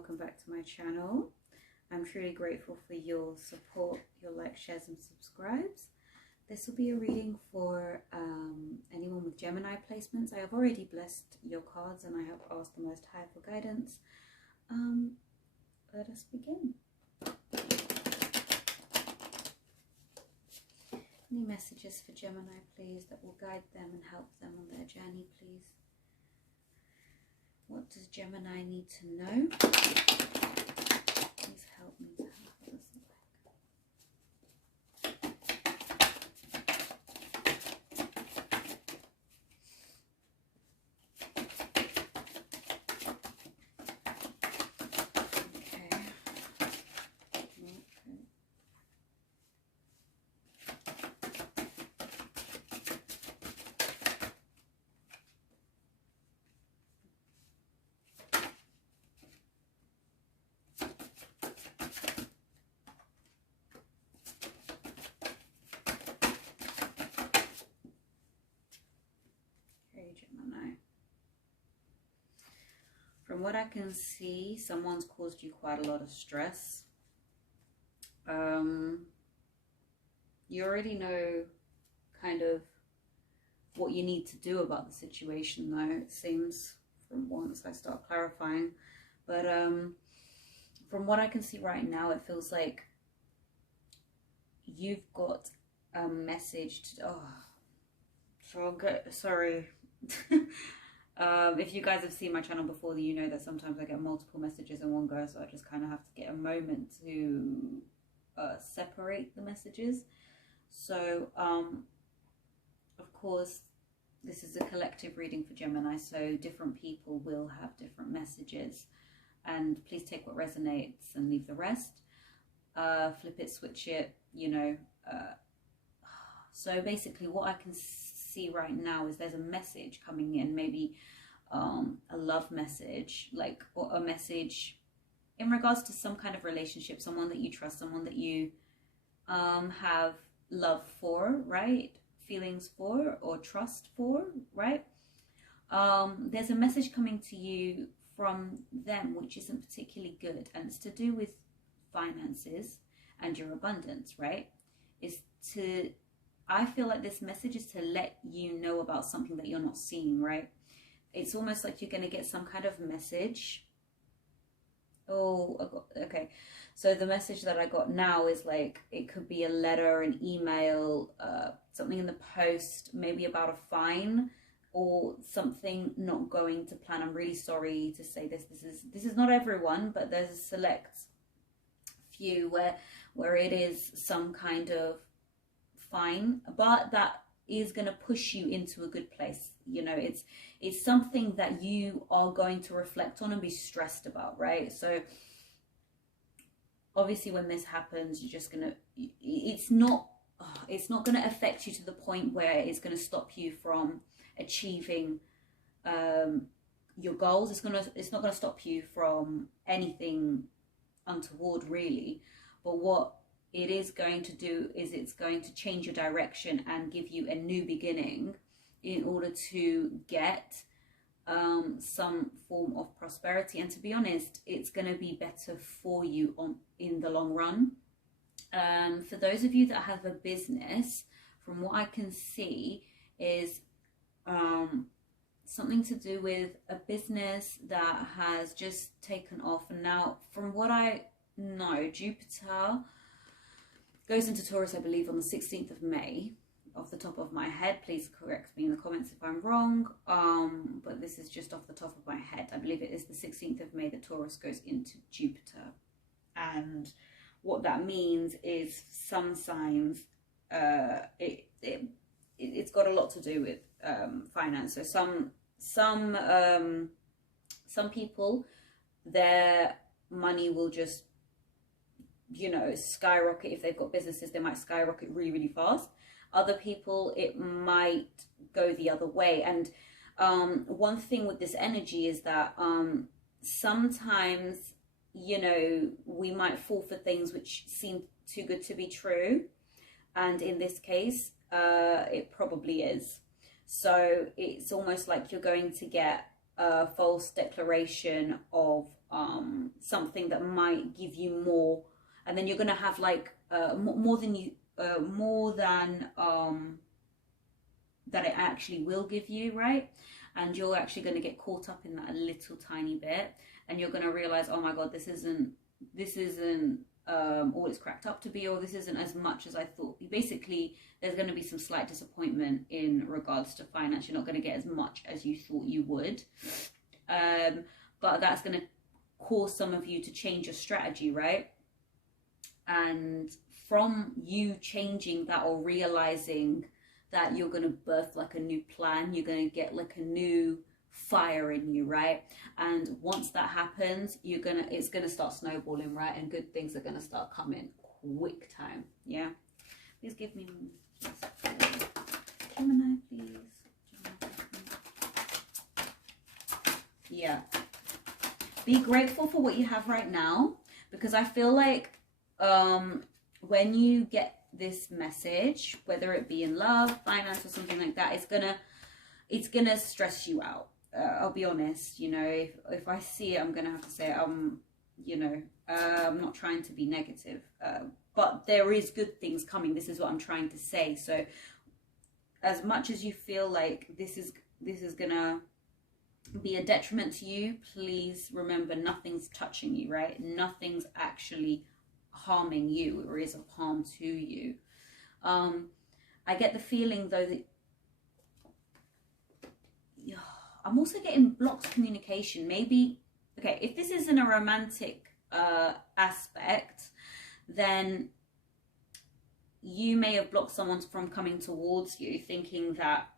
welcome back to my channel. I'm truly grateful for your support, your likes, shares and subscribes. This will be a reading for anyone with Gemini placements. I have already blessed your cards and I have asked the Most High for guidance. Let us begin. Any messages for Gemini, please, that will guide them and help them on their journey, please? What does Gemini need to know? Please help me to have this back. Gemini. From what I can see, someone's caused you quite a lot of stress. You already know kind of what you need to do about the situation, though, it seems, from once I start clarifying. But from what I can see right now, it feels like you've got a message to... sorry. If you guys have seen my channel before, you know that sometimes I get multiple messages in one go, so I just kind of have to get a moment to separate the messages. So of course this is a collective reading for Gemini, so different people will have different messages, and please take what resonates and leave the rest. Flip it, switch it, you know. So basically what I can see right now is there's a message coming in, maybe a love message, like, or a message in regards to some kind of relationship, someone that you trust, someone that you have love for, right? Feelings for or trust for, right? There's a message coming to you from them which isn't particularly good, and it's to do with finances and your abundance, right? I feel like this message is to let you know about something that you're not seeing, right? It's almost like you're going to get some kind of message. Okay. So the message that I got now is like, it could be a letter, an email, something in the post, maybe about a fine or something not going to plan. I'm really sorry to say this. This is not everyone, but there's a select few where it is some kind of fine, but that is going to push you into a good place. You know, it's something that you are going to reflect on and be stressed about, right? So obviously when this happens, you're just gonna, it's not going to affect you to the point where it's going to stop you from achieving your goals. It's not going to stop you from anything untoward, really. But what it is going to do is it's going to change your direction and give you a new beginning in order to get some form of prosperity. And to be honest, it's going to be better for you in the long run. For those of you that have a business, from what I can see is something to do with a business that has just taken off. And now, from what I know, Jupiter goes into Taurus, I believe, on the 16th of May, off the top of my head. Please correct me in the comments if I'm wrong, but this is just off the top of my head. I believe it is the 16th of May that Taurus goes into Jupiter. And what that means is some signs, it's got a lot to do with finance. So some people, their money will just, you know, skyrocket. If they've got businesses, they might skyrocket really, really fast. Other people, it might go the other way. And one thing with this energy is that sometimes, you know, we might fall for things which seem too good to be true. And in this case, it probably is. So it's almost like you're going to get a false declaration of something that might give you more, and then you're going to have like more than that it actually will give you, right? And you're actually going to get caught up in that a little tiny bit, and you're going to realize, oh my god, this isn't all it's cracked up to be, or this isn't as much as I thought. Basically, there's going to be some slight disappointment in regards to finance. You're not going to get as much as you thought you would, but that's going to cause some of you to change your strategy, right? And from you changing that or realizing that you're going to birth like a new plan, you're going to get like a new fire in you, right? And once that happens, it's gonna start snowballing, right? And good things are gonna start coming quick time. Yeah, please give me Gemini, please. Yeah, be grateful for what you have right now, because I feel like when you get this message, whether it be in love, finance, or something like that, it's gonna stress you out. I'll be honest, you know, if I see it, I'm gonna have to say, you know, I'm not trying to be negative, but there is good things coming. This is what I'm trying to say. So as much as you feel like this is gonna be a detriment to you, please remember nothing's touching you, right? Nothing's actually harming you or is of harm to you. I get the feeling though that I'm also getting blocked communication. Maybe, okay, if this isn't a romantic aspect, then you may have blocked someone from coming towards you, thinking that,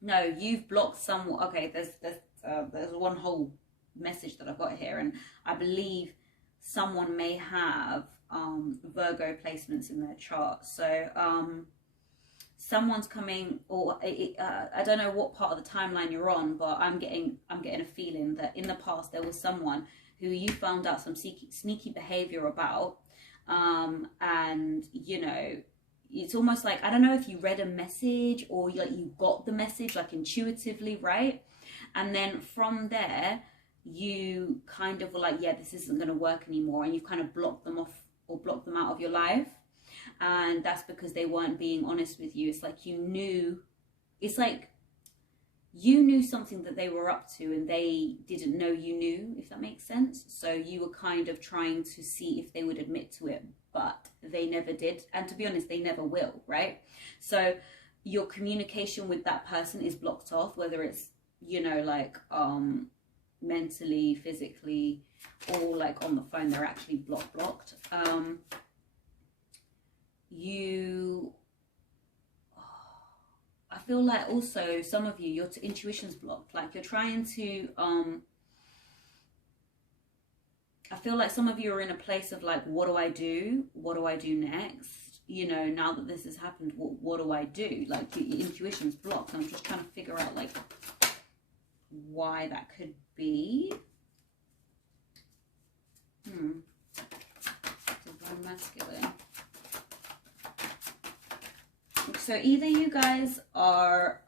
no, you've blocked someone. Okay, there's one whole message that I've got here, and I believe someone may have Virgo placements in their chart. So someone's coming, or I don't know what part of the timeline you're on, but I'm getting a feeling that in the past there was someone who you found out some sneaky behavior about, and you know, it's almost like, I don't know if you read a message or like you got the message like intuitively, right? And then from there you kind of were like, yeah, this isn't going to work anymore, and you've kind of blocked them off or blocked them out of your life. And that's because they weren't being honest with you. It's like you knew something that they were up to and they didn't know you knew, if that makes sense. So you were kind of trying to see if they would admit to it, but they never did. And to be honest, they never will, right? So your communication with that person is blocked off, whether it's, you know, like mentally, physically, or like on the phone, they're actually blocked. I feel like also some of you, your intuition's blocked. Like you're trying to, I feel like some of you are in a place of like, what do I do? What do I do next? You know, now that this has happened, what do I do? Like your intuition's blocked. And I'm just trying to figure out like why that could be. Divine masculine. So either you guys are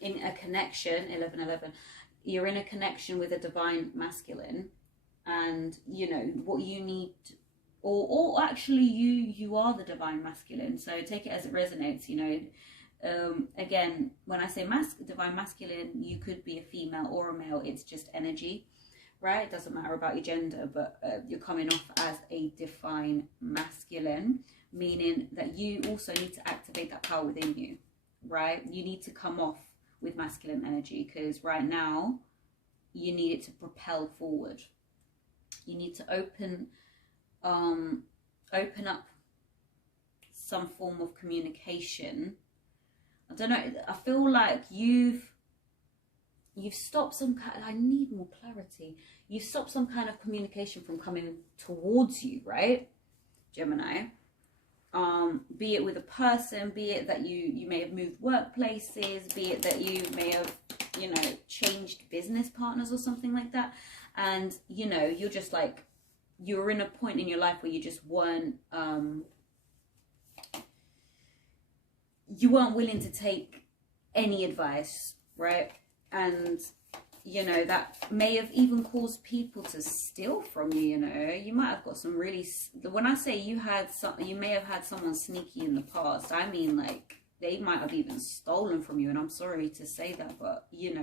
in a connection, 1111, you're in a connection with a divine masculine, and you know what you need, or actually you are the divine masculine. So take it as it resonates, you know. Again, when I say divine masculine, you could be a female or a male. It's just energy, right? It doesn't matter about your gender, but you're coming off as a divine masculine, meaning that you also need to activate that power within you, right? You need to come off with masculine energy, because right now you need it to propel forward. You need to open up some form of communication. I don't know, I feel like you've stopped some kind, I need more clarity. You've stopped some kind of communication from coming towards you, right, Gemini? Be it with a person, be it that you may have moved workplaces, be it that you may have, you know, changed business partners or something like that. And, you know, you're just like, you're in a point in your life where you just weren't, you weren't willing to take any advice, right? And you know, that may have even caused people to steal from you. You know, you might have got some really, when I say you may have had someone sneaky in the past, I mean like they might have even stolen from you. And I'm sorry to say that, but you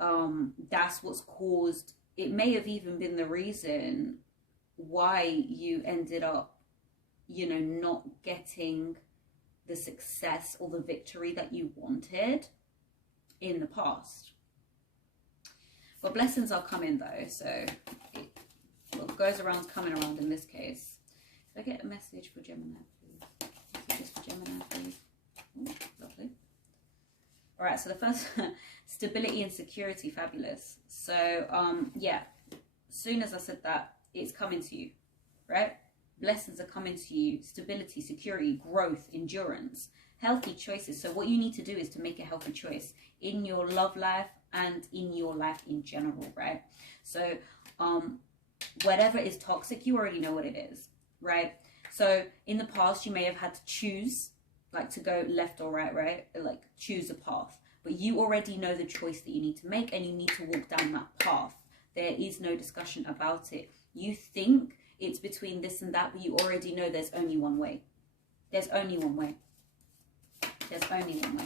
know, that's what's caused, it may have even been the reason why you ended up, you know, not getting the success or the victory that you wanted in the past. But blessings are coming though, so what goes around coming around in this case. Can I get a message for Gemini, please? Messages for Gemini, please. Ooh, lovely. All right, so the first, stability and security, fabulous. So, yeah, as soon as I said that, it's coming to you, right? Blessings are coming to you. Stability, security, growth, endurance, healthy choices. So what you need to do is to make a healthy choice in your love life and in your life in general, right? So whatever is toxic, you already know what it is, right? So in the past, you may have had to choose, like to go left or right, right? Like choose a path. But you already know the choice that you need to make, and you need to walk down that path. There is no discussion about it. You think it's between this and that, but you already know there's only one way. There's only one way. There's only one way.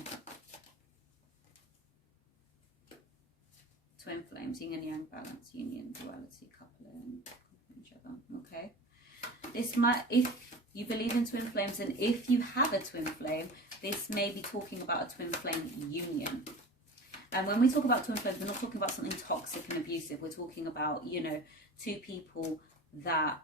Twin flames, yin and yang, balance, union, duality, coupling, each other. Okay. This might, if you believe in twin flames, and if you have a twin flame, this may be talking about a twin flame union. And when we talk about twin flames, we're not talking about something toxic and abusive. We're talking about, you know, two people that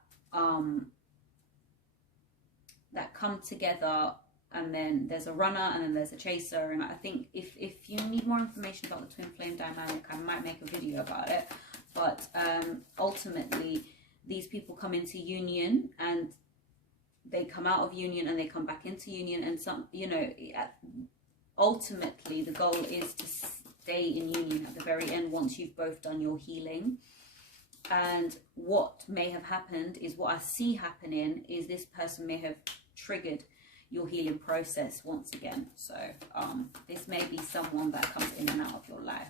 that come together, and then there's a runner and then there's a chaser. And I think if you need more information about the twin flame dynamic, I might make a video about it. But ultimately, these people come into union, and they come out of union, and they come back into union, and some, you know, ultimately the goal is to stay in union at the very end once you've both done your healing. And what may have happened is, what I see happening is, this person may have triggered your healing process once again. So this may be someone that comes in and out of your life.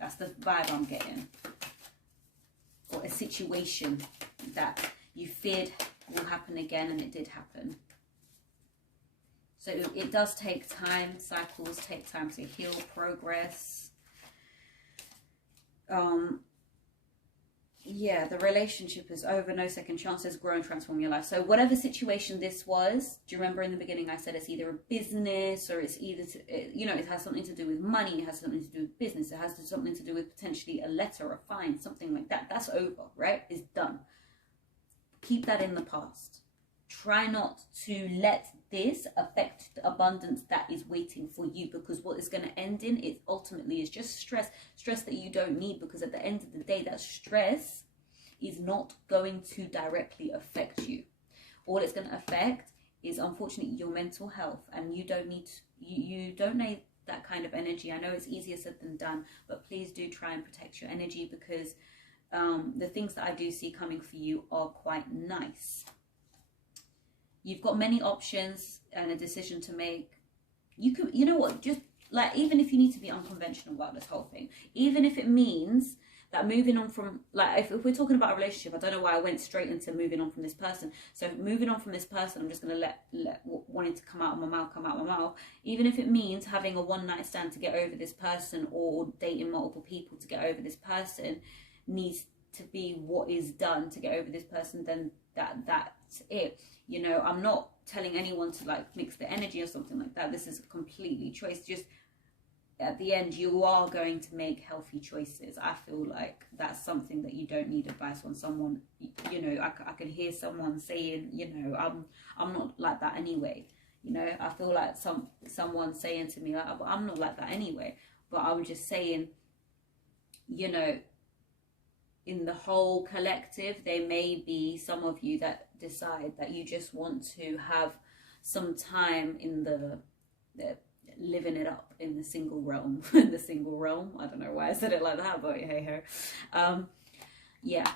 That's the vibe I'm getting. Or a situation that you feared will happen again, and it did happen. So it does take time. Cycles take time to heal, progress. Yeah, the relationship is over, no second chances, grow and transform your life. So whatever situation this was, do you remember in the beginning I said it's either a business, or it's either, you know, it has something to do with money, it has something to do with business, it has something to do with potentially a letter, a fine, something like that. That's over, right? It's done. Keep that in the past. Try not to let this affect the abundance that is waiting for you, because what it's going to end in, it ultimately is just stress that you don't need, because at the end of the day, that stress is not going to directly affect you. All it's going to affect is, unfortunately, your mental health, and you don't need that kind of energy. I know it's easier said than done, but please do try and protect your energy, because the things that I do see coming for you are quite nice. You've got many options and a decision to make. You can, you know what, just like, even if you need to be unconventional about this whole thing, even if it means that moving on from, like, if we're talking about a relationship, I don't know why I went straight into moving on from this person. So moving on from this person, I'm just going to let wanting to come out of my mouth, come out of my mouth. Even if it means having a one-night stand to get over this person, or dating multiple people to get over this person, needs to be what is done to get over this person, then that's it. You know, I'm not telling anyone to like mix the energy or something like that. This is a completely choice. Just at the end, you are going to make healthy choices. I feel like that's something that you don't need advice on. Someone, you know, I can hear someone saying, you know, I'm not like that anyway. You know, I feel like someone saying to me, like, I'm not like that anyway. But I was just saying, you know, in the whole collective, there may be some of you that decide that you just want to have some time in the living it up in the single realm. In the single realm, I don't know why I said it like that, but hey ho. Yeah,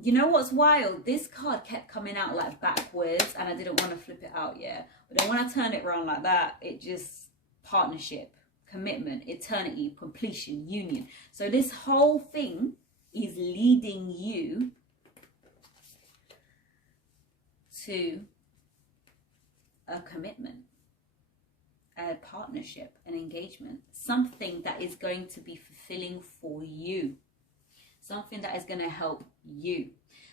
you know what's wild, this card kept coming out like backwards, and I didn't want to flip it out yet, but then when I turn it around like that, it just, partnership. commitment, eternity, completion, union. So this whole thing is leading you to a commitment, a partnership, an engagement, something that is going to be fulfilling for you, something that is going to help you,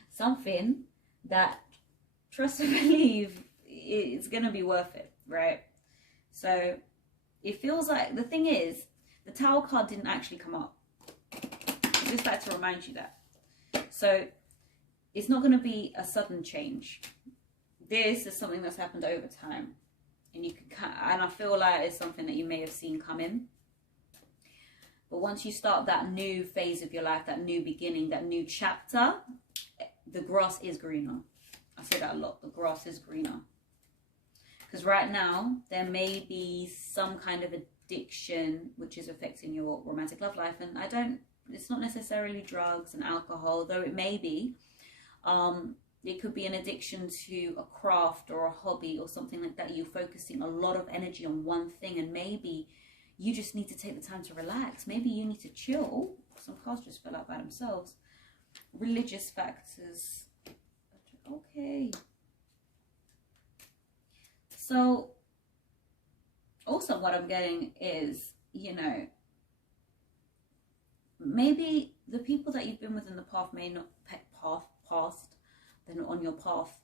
something that, trust and believe, it's going to be worth it, right? So it feels like, the thing is, the Tower card didn't actually come up. I just like to remind you that. So it's not going to be a sudden change. This is something that's happened over time, and you can, and I feel like it's something that you may have seen coming. But once you start that new phase of your life, that new beginning, that new chapter, the grass is greener. I say that a lot. The grass is greener. Because right now, there may be some kind of addiction which is affecting your romantic love life. And it's not necessarily drugs and alcohol, though it may be. It could be an addiction to a craft or a hobby or something like that. You're focusing a lot of energy on one thing, and maybe you just need to take the time to relax. Maybe you need to chill. Some cards just fell out by themselves. Religious factors. Okay. So, also what I'm getting is, you know, maybe the people that you've been with in the past may not they're not on your path.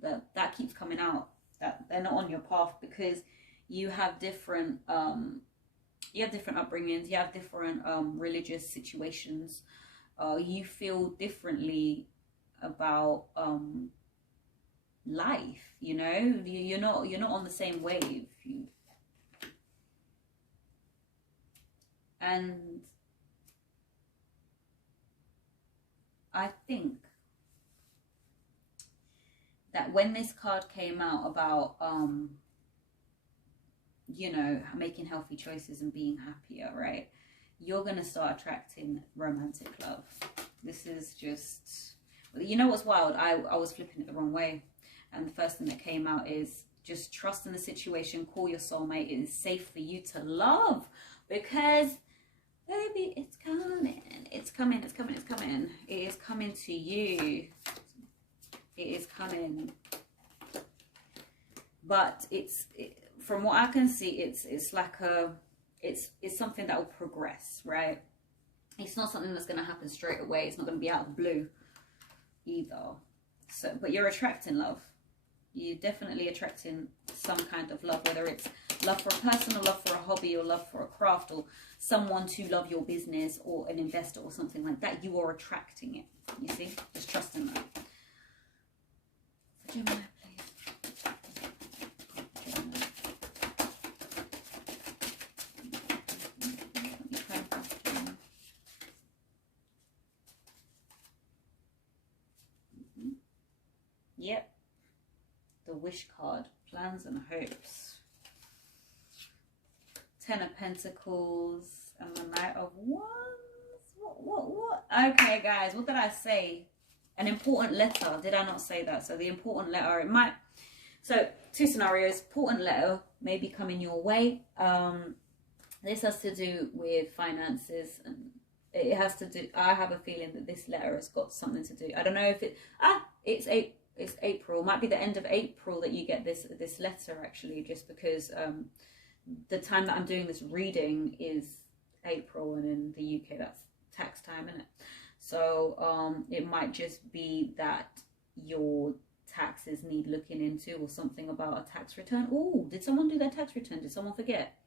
That keeps coming out, that they're not on your path because you have different upbringings, you have different religious situations, you feel differently about life, you know. You're not on the same wave. And I think that when this card came out about you know, making healthy choices and being happier, right, you're gonna start attracting romantic love. This is just, you know what's wild, I was flipping it the wrong way, and the first thing that came out is just trust in the situation, call your soulmate, it is safe for you to love, because baby, it's coming, it's coming, it's coming, it's coming, it is coming to you. It is coming, but from what I can see, it's like it's something that will progress, right? It's not something that's going to happen straight away. It's not going to be out of the blue either. So, but you're attracting love. You're definitely attracting some kind of love, whether it's love for a person, or love for a hobby, or love for a craft, or someone to love your business, or an investor, or something like that. You are attracting it. You see, just trust in that. Gemini, please. Yep. The wish card. Plans and hopes. 10 of Pentacles and the Knight of Wands. What? Okay, guys, what did I say? An important letter. Did I not say that? So the important letter, it might, so two scenarios. Important letter may be coming your way. This has to do with finances, and it has to do, I have a feeling that this letter has got something to do, I don't know if it's April. It might be the end of April that you get this letter, actually, just because the time that I'm doing this reading is April, and in the UK that's tax time, isn't it? So it might just be that your taxes need looking into, or something about a tax return. Oh, did someone do their tax return? Did someone forget?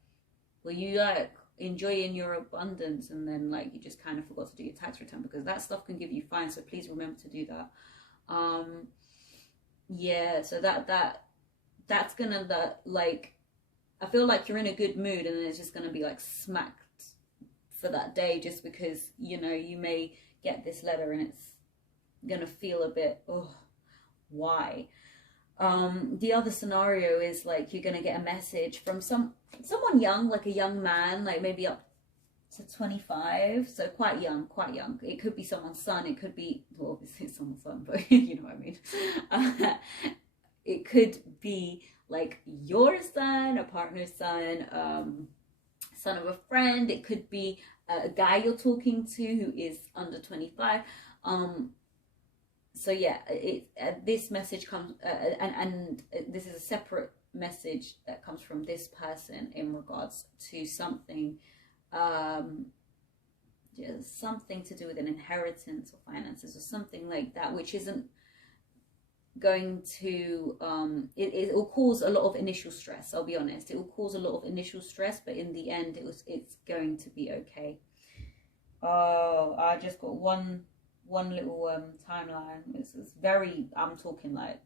Were you like enjoying your abundance and then like you just kind of forgot to do your tax return? Because that stuff can give you fines, so please remember to do that. Yeah, so that's gonna, like, I feel like you're in a good mood, and then it's just gonna be like smacked for that day, just because, you know, you may get this letter and it's gonna feel a bit, oh, why? The other scenario is like you're gonna get a message from someone young, like a young man, like maybe up to 25, so quite young. It could be someone's son, it could be, well, obviously it's someone's son, but you know what I mean. It could be like your son, a partner's son, son of a friend. It could be a guy you're talking to who is under 25. So yeah, this message comes, and this is a separate message that comes from this person in regards to something, something to do with an inheritance or finances or something like that, which isn't going to it will cause a lot of initial stress. I'll be honest, it will cause a lot of initial stress, but in the end it's going to be okay. Oh, I just got one little timeline. This is very, I'm talking like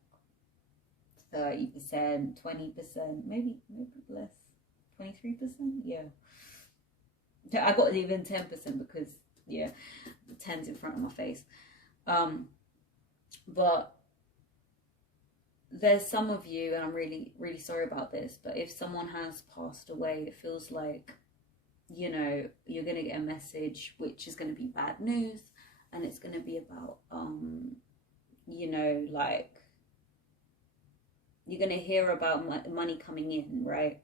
30%, 20%, maybe less, 23%. Yeah, I got even 10% because yeah, the 10's in front of my face. But there's some of you, and I'm really sorry about this, but if someone has passed away, it feels like, you know, you're gonna get a message which is going to be bad news, and it's going to be about you know, like, you're going to hear about money coming in, right,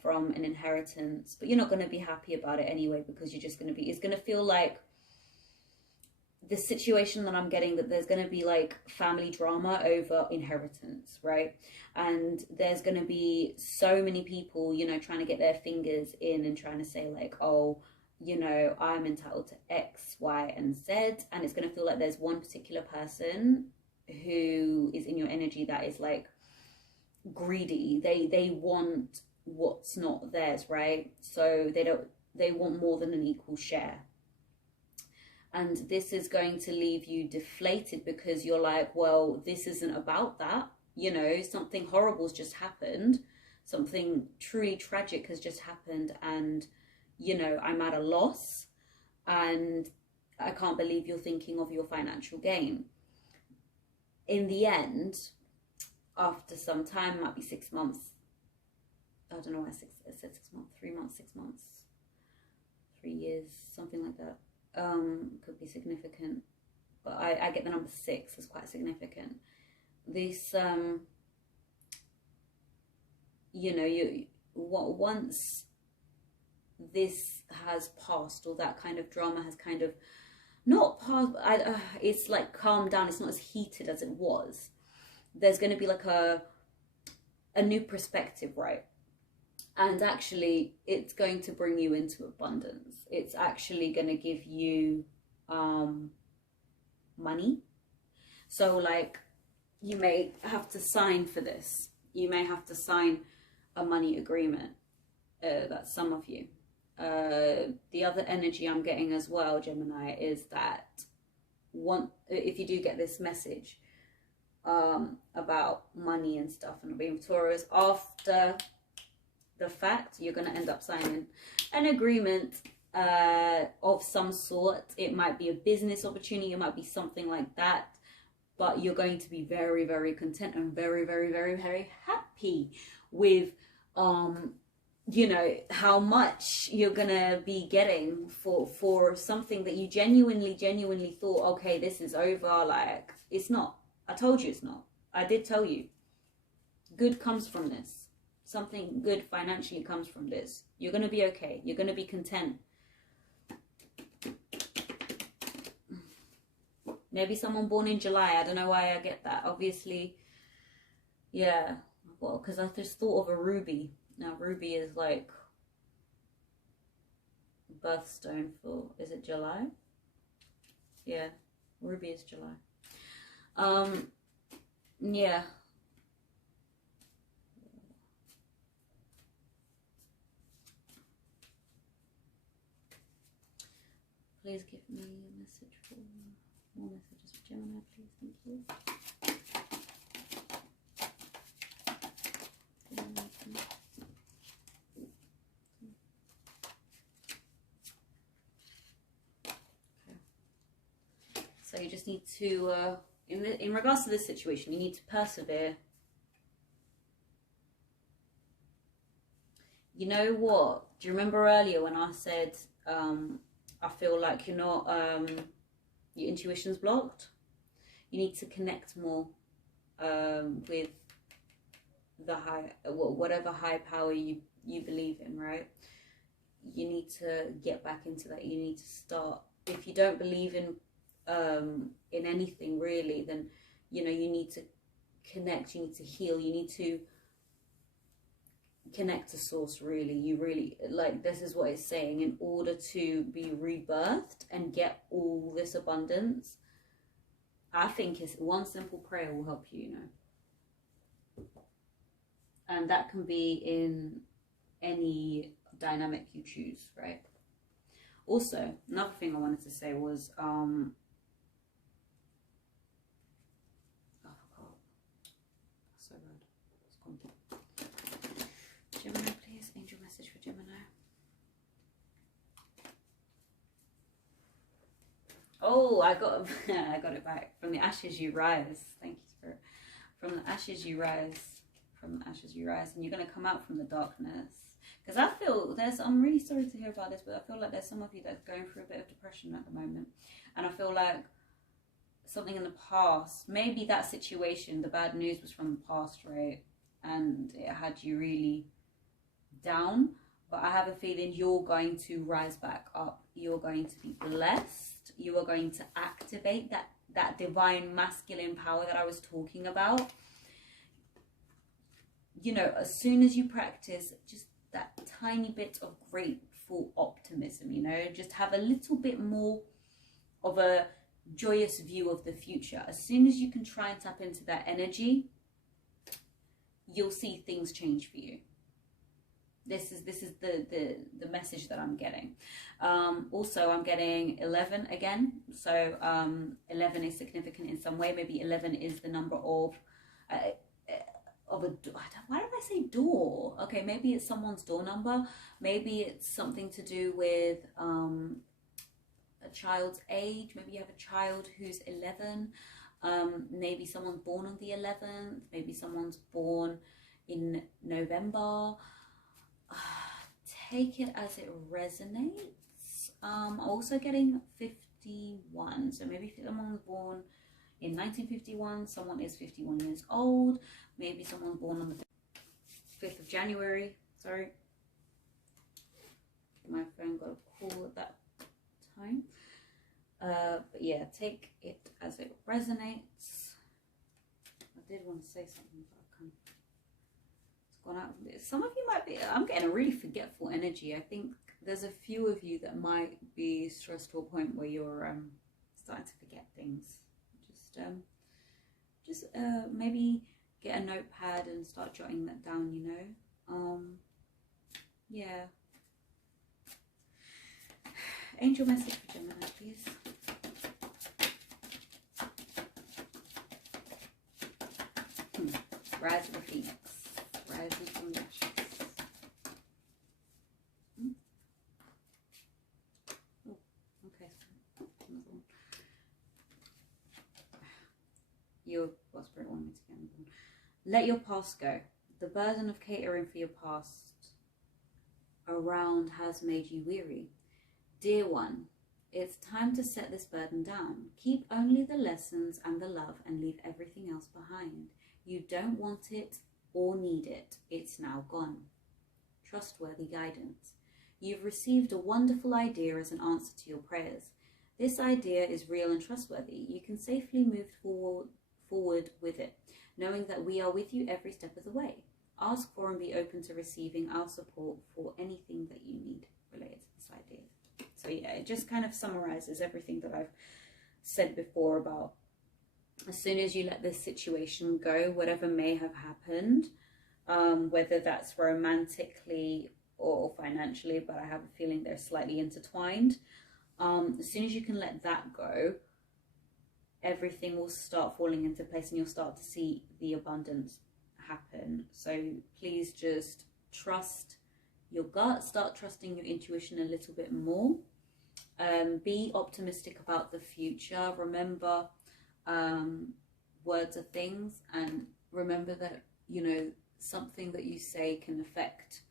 from an inheritance, but you're not going to be happy about it anyway, because you're just going to be, it's going to feel like the situation that I'm getting, that there's going to be like family drama over inheritance, right? And there's going to be so many people, you know, trying to get their fingers in and trying to say like, oh, you know, I'm entitled to X, Y, and Z. And it's going to feel like there's one particular person who is in your energy that is like greedy. They want what's not theirs, right? So they want more than an equal share. And this is going to leave you deflated, because you're like, well, this isn't about that. You know, something horrible's just happened. Something truly tragic has just happened. And, you know, I'm at a loss. And I can't believe you're thinking of your financial gain. In the end, after some time, might be 6 months. I don't know why I said 6 months, 3 months, 6 months, 3 years, something like that. Could be significant, but I get the number 6 as quite significant. This you know, once this has passed, or that kind of drama has kind of not passed, it's like calmed down, it's not as heated as it was, there's going to be like a new perspective, right? And actually, it's going to bring you into abundance. It's actually going to give you money. So, like, you may have to sign for this. You may have to sign a money agreement. That's some of you. The other energy I'm getting as well, Gemini, is that if you do get this message about money and stuff, and being Taurus, after the fact, you're going to end up signing an agreement of some sort. It might be a business opportunity, it might be something like that, but you're going to be very, very content and very, very, very, very happy with you know, how much you're gonna be getting for something that you genuinely thought, okay, this is over. Like, it's not. I told you it's not. I did tell you. Good comes from this. Something good financially comes from this. You're going to be okay. You're going to be content. Maybe someone born in July. I don't know why I get that. Obviously, yeah. Well, because I just thought of a ruby. Now, ruby is like birthstone for, is it July? Yeah, ruby is July. Yeah. Please give me a message for more messages for Gemini, please. Thank you. Okay. So you just need to, in regards to this situation, you need to persevere. You know what? Do you remember earlier when I said, I feel like you're not, your intuition's blocked? You need to connect more with the whatever high power you believe in, right? you need to get back into that. You need to start, if you don't believe in anything really, then you know, you need to connect, you need to heal, you need to connect to source. Really, you really, like, this is what it's saying, in order to be rebirthed and get all this abundance, I think it's one simple prayer will help you, you know. And that can be in any dynamic you choose, right? Also, another thing I wanted to say was oh, I forgot. So bad. It's gone. Gemini, please. Angel message for Gemini. Oh, I got I got it back. From the ashes you rise. Thank you, Spirit. From the ashes you rise. From the ashes you rise, and you're going to come out from the darkness. Because I feel I'm really sorry to hear about this, but I feel like there's some of you that's going through a bit of depression at the moment. And I feel like something in the past, maybe that situation, the bad news was from the past, right? And it had you really down. But I have a feeling you're going to rise back up. You're going to be blessed. You are going to activate that divine masculine power that I was talking about. You know, as soon as you practice just that tiny bit of grateful optimism, you know, just have a little bit more of a joyous view of the future. As soon as you can try and tap into that energy, you'll see things change for you. This is the message that I'm getting. Also, I'm getting 11 again. So 11 is significant in some way. Maybe 11 is the number of a why did I say door? Okay, maybe it's someone's door number. Maybe it's something to do with a child's age. Maybe you have a child who's 11. Maybe someone's born on the 11th. Maybe someone's born in November. Take it as it resonates. I'm also getting 51. So maybe someone was born in 1951, someone is 51 years old. Maybe someone born on the 5th of January. Sorry. My phone got a call at that time. But yeah, take it as it resonates. I did want to say something, but I can't. It's gone out. Some of you might be, I'm getting a really forgetful energy. I think there's a few of you that might be stressed to a point where you're starting to forget things. Just maybe get a notepad and start jotting that down, you know. Yeah. Angel message for Gemini, please. Rise of the Phoenix. Rising from the ashes. Oh, okay. What Spirit wanted me to get. Let your past go. The burden of catering for your past around has made you weary. Dear one, it's time to set this burden down. Keep only the lessons and the love and leave everything else behind. You don't want it or need it. It's now gone. Trustworthy guidance. You've received a wonderful idea as an answer to your prayers. This idea is real and trustworthy. You can safely move forward with it, knowing that we are with you every step of the way. Ask for and be open to receiving our support for anything that you need related to this idea. So yeah, it just kind of summarizes everything that I've said before about as soon as you let this situation go, whatever may have happened, whether that's romantically or financially, but I have a feeling they're slightly intertwined. As soon as you can let that go, everything will start falling into place and you'll start to see the abundance happen. So please just trust your gut, start trusting your intuition a little bit more. Be optimistic about the future. Remember, words are things, and remember that, you know, something that you say can affect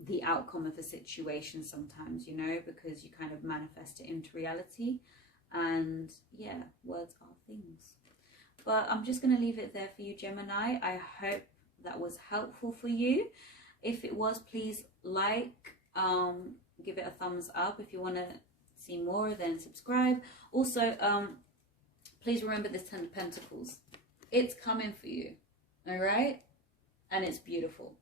the outcome of a situation sometimes, you know, because you kind of manifest it into reality. And yeah, words are things. But I'm just going to leave it there for you, Gemini. I hope that was helpful for you. If it was, please like, give it a thumbs up. If you want to see more, then subscribe. Also, please remember this 10 of Pentacles. It's coming for you, all right? And it's beautiful.